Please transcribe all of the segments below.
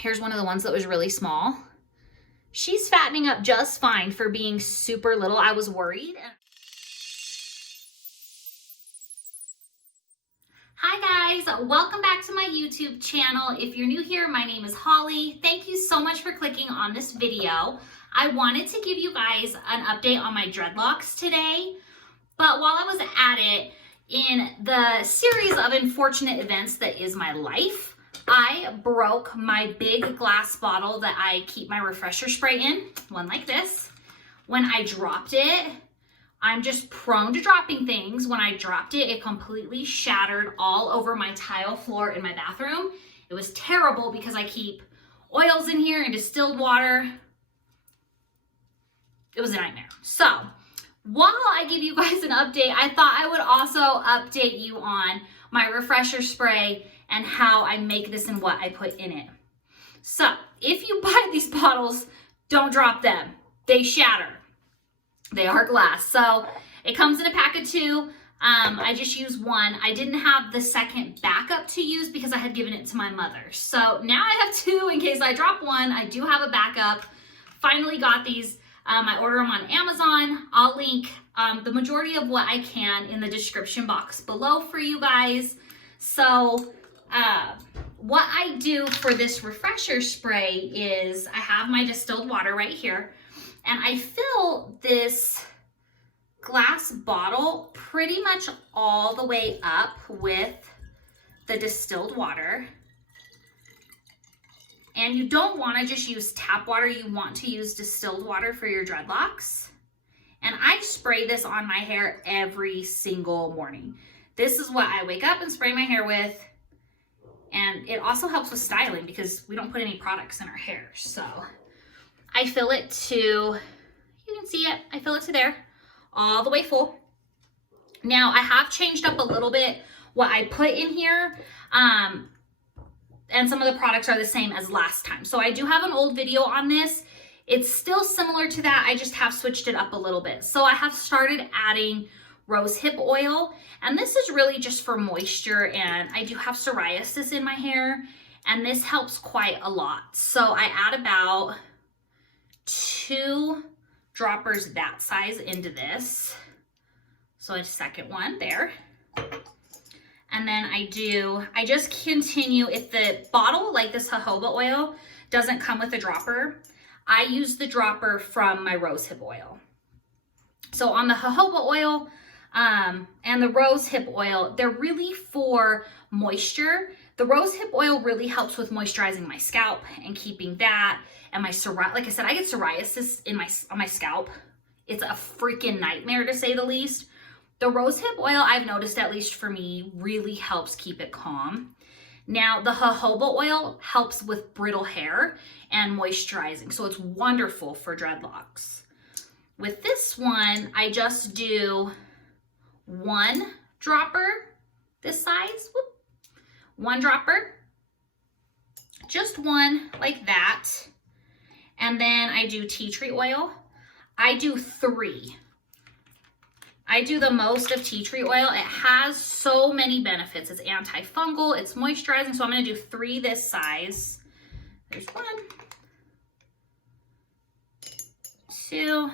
Here's one of the ones that was really small. She's fattening up just fine for being super little. I was worried. Hi guys, welcome back to my YouTube channel. If you're new here, my name is Holly. Thank you so much for clicking on this video. I wanted to give you guys an update on my dreadlocks today, but while I was at it, in the series of unfortunate events that is my life, I broke my big glass bottle that I keep my refresher spray in, one like this. When I dropped it, I'm just prone to dropping things. When I dropped it, it completely shattered all over my tile floor in my bathroom. It was terrible because I keep oils in here and distilled water. It was a nightmare. So while I give you guys an update, I thought I would also update you on my refresher spray and how I make this and what I put in it. So if you buy these bottles, don't drop them. They shatter. They are glass. So it comes in a pack of 2. I just used one. I didn't have the second backup to use because I had given it to my mother. So now I have 2 in case I drop one. I do have a backup. Finally got these. I order them on Amazon. I'll link the majority of what I can in the description box below for you guys. So what I do for this refresher spray is I have my distilled water right here, and I fill this glass bottle pretty much all the way up with the distilled water. And you don't want to just use tap water, you want to use distilled water for your dreadlocks. And I spray this on my hair every single morning. This is what I wake up and spray my hair with. And it also helps with styling because we don't put any products in our hair. So I fill it to, you can see it, I fill it to there, all the way full. Now I have changed up a little bit what I put in here. And some of the products are the same as last time. So I do have an old video on this. It's still similar to that. I just have switched it up a little bit. So I have started adding rose hip oil, and this is really just for moisture, and I do have psoriasis in my hair, and this helps quite a lot. So I add about 2 droppers that size into this. So a second one there. And then I just continue, if the bottle, like this jojoba oil, doesn't come with a dropper, I use the dropper from my rosehip oil. So on the jojoba oil and the rosehip oil, they're really for moisture. The rosehip oil really helps with moisturizing my scalp and keeping that. And my psoriasis, like I said, I get psoriasis on my scalp. It's a freaking nightmare to say the least. The rosehip oil, I've noticed, at least for me, really helps keep it calm. Now, the jojoba oil helps with brittle hair and moisturizing, so it's wonderful for dreadlocks. With this one, I just do 1 dropper, this size, whoop, 1 dropper, just 1 like that. And then I do tea tree oil. I do 3. I do the most of tea tree oil. It has so many benefits. It's antifungal, it's moisturizing. So I'm gonna do 3 this size. There's 1, 2,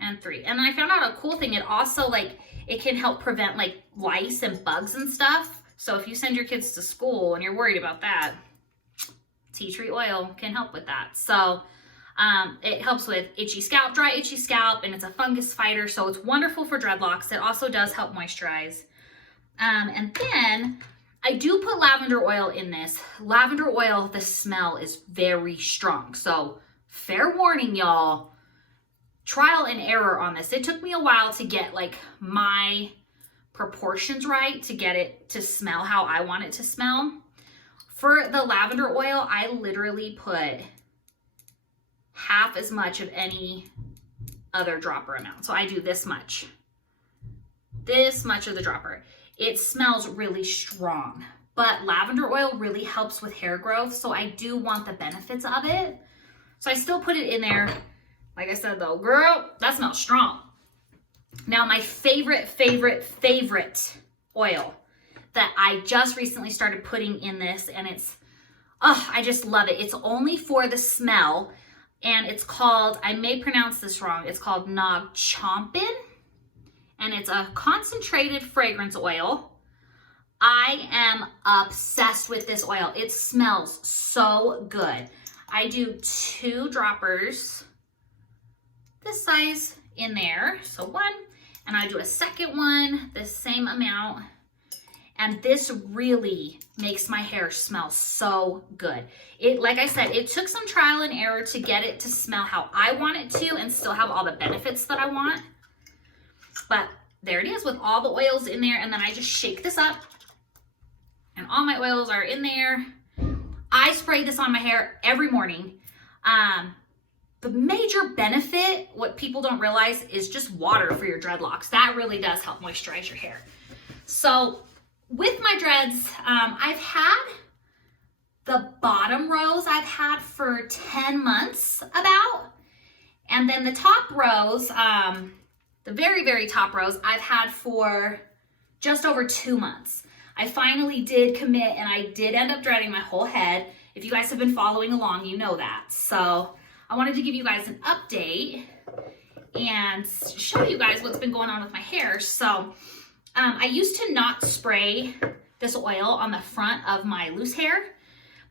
and 3. And then I found out a cool thing. It also, it can help prevent lice and bugs and stuff. So if you send your kids to school and you're worried about that, tea tree oil can help with that. So it helps with itchy scalp, dry itchy scalp, and it's a fungus fighter, so it's wonderful for dreadlocks. It also does help moisturize. And then I do put lavender oil in this. Lavender oil, the smell is very strong. So fair warning, y'all, trial and error on this. It took me a while to get my proportions right, to get it to smell how I want it to smell. For the lavender oil, I literally put half as much of any other dropper amount. So I do this much of the dropper. It smells really strong, but lavender oil really helps with hair growth. So I do want the benefits of it. So I still put it in there. Like I said though, girl, that smells strong. Now my favorite oil that I just recently started putting in this, and it's Oh, I just love it. It's only for the smell, and it's called, I may pronounce this wrong, it's called Nag Champin, and it's a concentrated fragrance oil. I am obsessed with this oil. It smells so good. I do 2 droppers this size in there, so 1, and I do a second one, the same amount. And this really makes my hair smell so good. It, like I said, it took some trial and error to get it to smell how I want it to and still have all the benefits that I want. But there it is with all the oils in there. And then I just shake this up and all my oils are in there. I spray this on my hair every morning. The major benefit, what people don't realize, is just water for your dreadlocks. That really does help moisturize your hair. So with my dreads, I've had the bottom rows I've had for 10 months about. And then the top rows, the very, very top rows, I've had for just over 2 months. I finally did commit and I did end up dreading my whole head. If you guys have been following along, you know that. So I wanted to give you guys an update and show you guys what's been going on with my hair. So I used to not spray this oil on the front of my loose hair,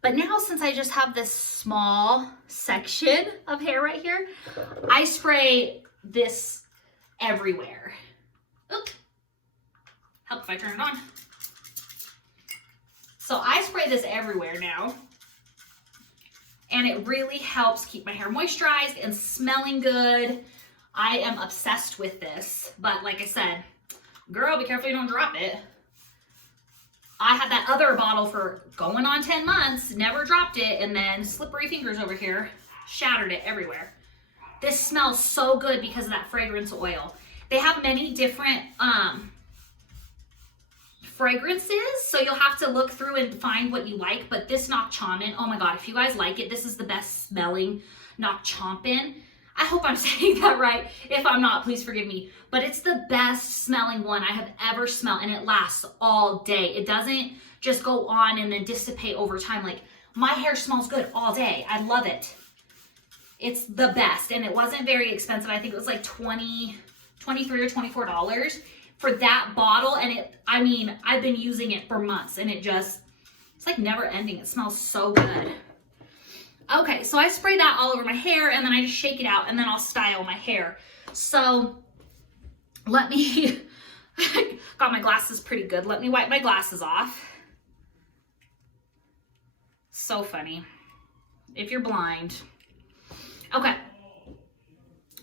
but now since I just have this small section of hair right here, I spray this everywhere. Oop. Help if I turn it on. So I spray this everywhere now, and it really helps keep my hair moisturized and smelling good. I am obsessed with this, but like I said, girl, be careful you don't drop it. I had that other bottle for going on 10 months, never dropped it, and then slippery fingers over here, shattered it everywhere. This smells so good because of that fragrance oil. They have many different fragrances, so you'll have to look through and find what you like, but this Nag Champin, oh my God, if you guys like it, this is the best smelling Nag Champin. I hope I'm saying that right. If I'm not, please forgive me. But it's the best smelling one I have ever smelled, and it lasts all day. It doesn't just go on and then dissipate over time. Like, my hair smells good all day. I love it. It's the best, and it wasn't very expensive. I think it was like $23 or $24 for that bottle, and I mean, I've been using it for months, and it's like never ending. It smells so good. Okay, so I spray that all over my hair, and then I just shake it out, and then I'll style my hair. So let me, got my glasses pretty good. Let me wipe my glasses off. So funny. If you're blind. Okay.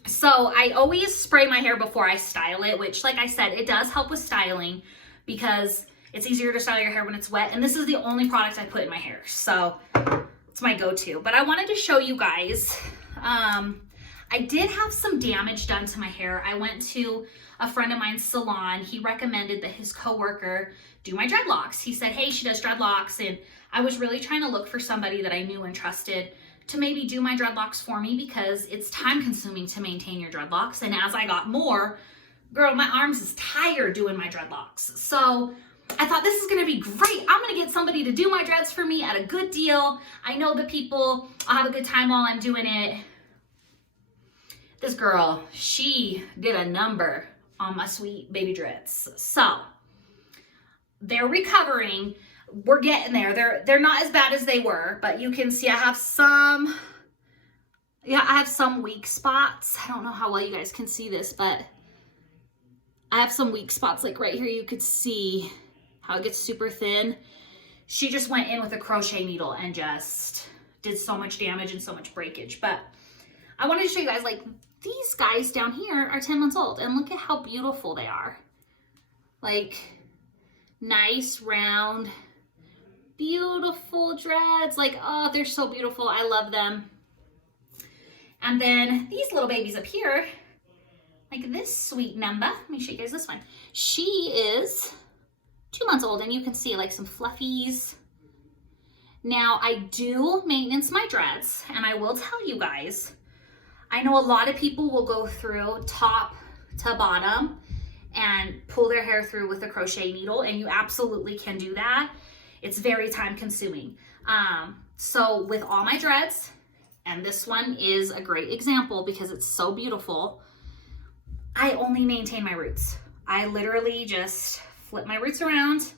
So I always spray my hair before I style it, which, like I said, it does help with styling because it's easier to style your hair when it's wet. And this is the only product I put in my hair. So it's my go-to. But I wanted to show you guys, I did have some damage done to my hair. I went to a friend of mine's salon. He recommended that his coworker do my dreadlocks. He said, hey, she does dreadlocks. And I was really trying to look for somebody that I knew and trusted to maybe do my dreadlocks for me because it's time consuming to maintain your dreadlocks. And as I got more, girl, my arms is tired doing my dreadlocks. So I thought this is gonna be great. I'm gonna get somebody to do my dreads for me at a good deal. I know the people, I'll have a good time while I'm doing it. This girl, she did a number on my sweet baby dreads. So they're recovering. We're getting there. They're not as bad as they were, but you can see I have some weak spots. I don't know how well you guys can see this, but I have some weak spots. Like right here, you could see how it gets super thin. She just went in with a crochet needle and just did so much damage and so much breakage. But I wanted to show you guys, like, these guys down here are 10 months old, and look at how beautiful they are. Like, nice, round, beautiful dreads. Like, oh, they're so beautiful. I love them. And then these little babies up here, like this sweet number. Let me show you guys this one. She is 2 months old, and you can see like some fluffies. Now, I do maintenance my dreads, and I will tell you guys, I know a lot of people will go through top to bottom and pull their hair through with a crochet needle, and you absolutely can do that. It's very time consuming. So with all my dreads, and this one is a great example because it's so beautiful, I only maintain my roots. I literally just flip my roots around,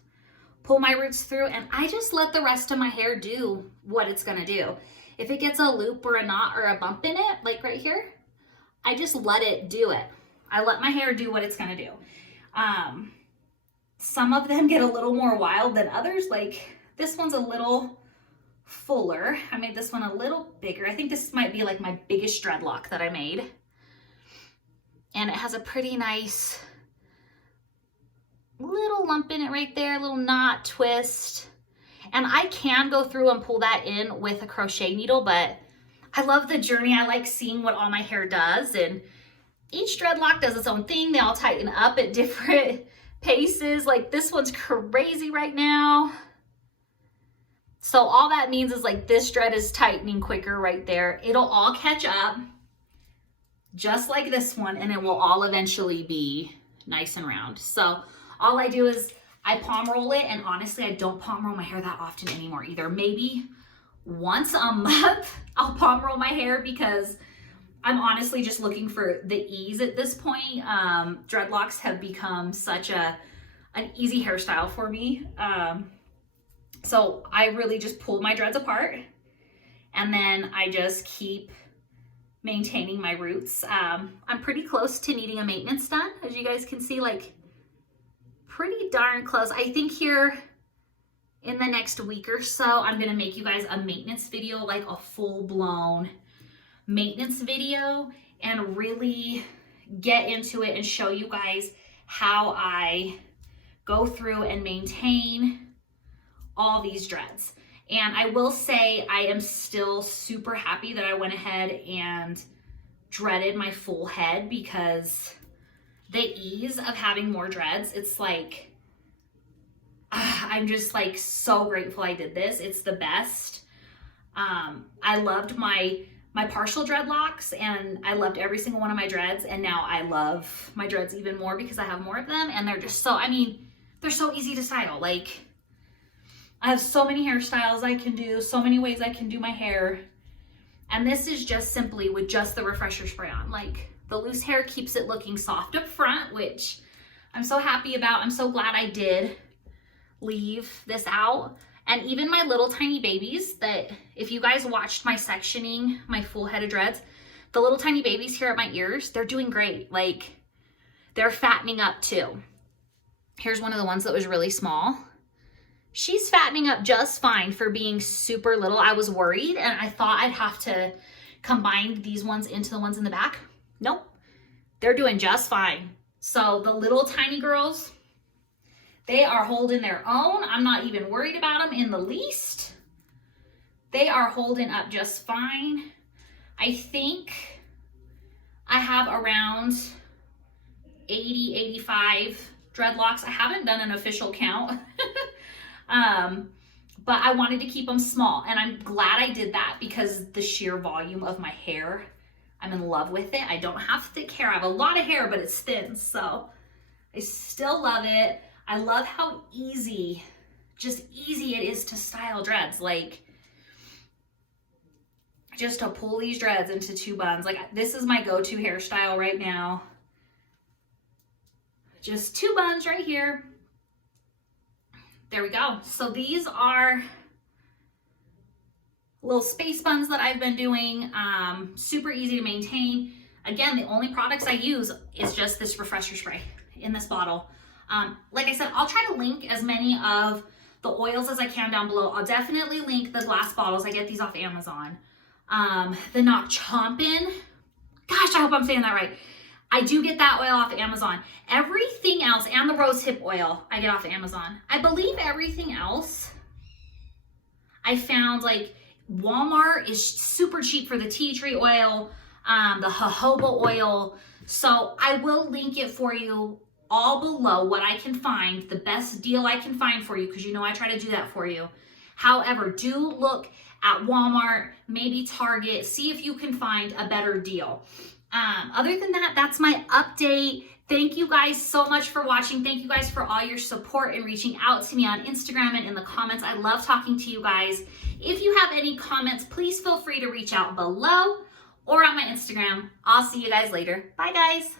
pull my roots through, and I just let the rest of my hair do what it's gonna do. If it gets a loop or a knot or a bump in it, like right here, I just let it do it. I let my hair do what it's gonna do. Some of them get a little more wild than others. Like this one's a little fuller. I made this one a little bigger. I think this might be like my biggest dreadlock that I made. And it has a pretty nice little lump in it right there, a little knot twist. And I can go through and pull that in with a crochet needle, but I love the journey. I like seeing what all my hair does, and each dreadlock does its own thing. They all tighten up at different paces. Like this one's crazy right now. So all that means is like this dread is tightening quicker right there. It'll all catch up just like this one, and it will all eventually be nice and round. So all I do is I palm roll it, and honestly, I don't palm roll my hair that often anymore either. Maybe once a month I'll palm roll my hair because I'm honestly just looking for the ease at this point. Dreadlocks have become such an easy hairstyle for me. So I really just pull my dreads apart, and then I just keep maintaining my roots. I'm pretty close to needing a maintenance done, as you guys can see, like pretty darn close. I think here in the next week or so, I'm gonna make you guys a maintenance video, like a full-blown maintenance video, and really get into it and show you guys how I go through and maintain all these dreads. And I will say I am still super happy that I went ahead and dreaded my full head, because the ease of having more dreads, it's like, I'm just like so grateful I did this. It's the best. I loved my partial dreadlocks, and I loved every single one of my dreads, and now I love my dreads even more because I have more of them, and they're just so, I mean, they're so easy to style. Like I have so many hairstyles I can do, so many ways I can do my hair. And this is just simply with just the refresher spray on. Like the loose hair keeps it looking soft up front, which I'm so happy about. I'm so glad I did leave this out. And even my little tiny babies, that if you guys watched my sectioning, my full head of dreads, the little tiny babies here at my ears, they're doing great. Like they're fattening up too. Here's one of the ones that was really small. She's fattening up just fine for being super little. I was worried, and I thought I'd have to combine these ones into the ones in the back. Nope, they're doing just fine. So the little tiny girls, they are holding their own. I'm not even worried about them in the least. They are holding up just fine. I think I have around 80, 85 dreadlocks. I haven't done an official count. But I wanted to keep them small, and I'm glad I did that because the sheer volume of my hair, I'm in love with it. I don't have thick hair. I have a lot of hair, but it's thin, so I still love it. I love how easy, just easy it is to style dreads. Like just to pull these dreads into 2 buns. Like this is my go-to hairstyle right now. Just 2 buns right here. There we go. So these are little space buns that I've been doing. Super easy to maintain. Again, the only products I use is just this refresher spray in this bottle. Like I said, I'll try to link as many of the oils as I can down below. I'll definitely link the glass bottles. I get these off Amazon. The Knock Chompin'. Gosh, I hope I'm saying that right. I do get that oil off Amazon. Everything else, and the rose hip oil, I get off Amazon. I believe everything else I found, like Walmart is super cheap for the tea tree oil, the jojoba oil. So I will link it for you all below, what I can find, the best deal I can find for you, because you know I try to do that for you. However, do look at Walmart, maybe Target, see if you can find a better deal. Other than that, that's my update. Thank you guys so much for watching. Thank you guys for all your support and reaching out to me on Instagram and in the comments. I love talking to you guys. If you have any comments, please feel free to reach out below or on my Instagram. I'll see you guys later. Bye, guys.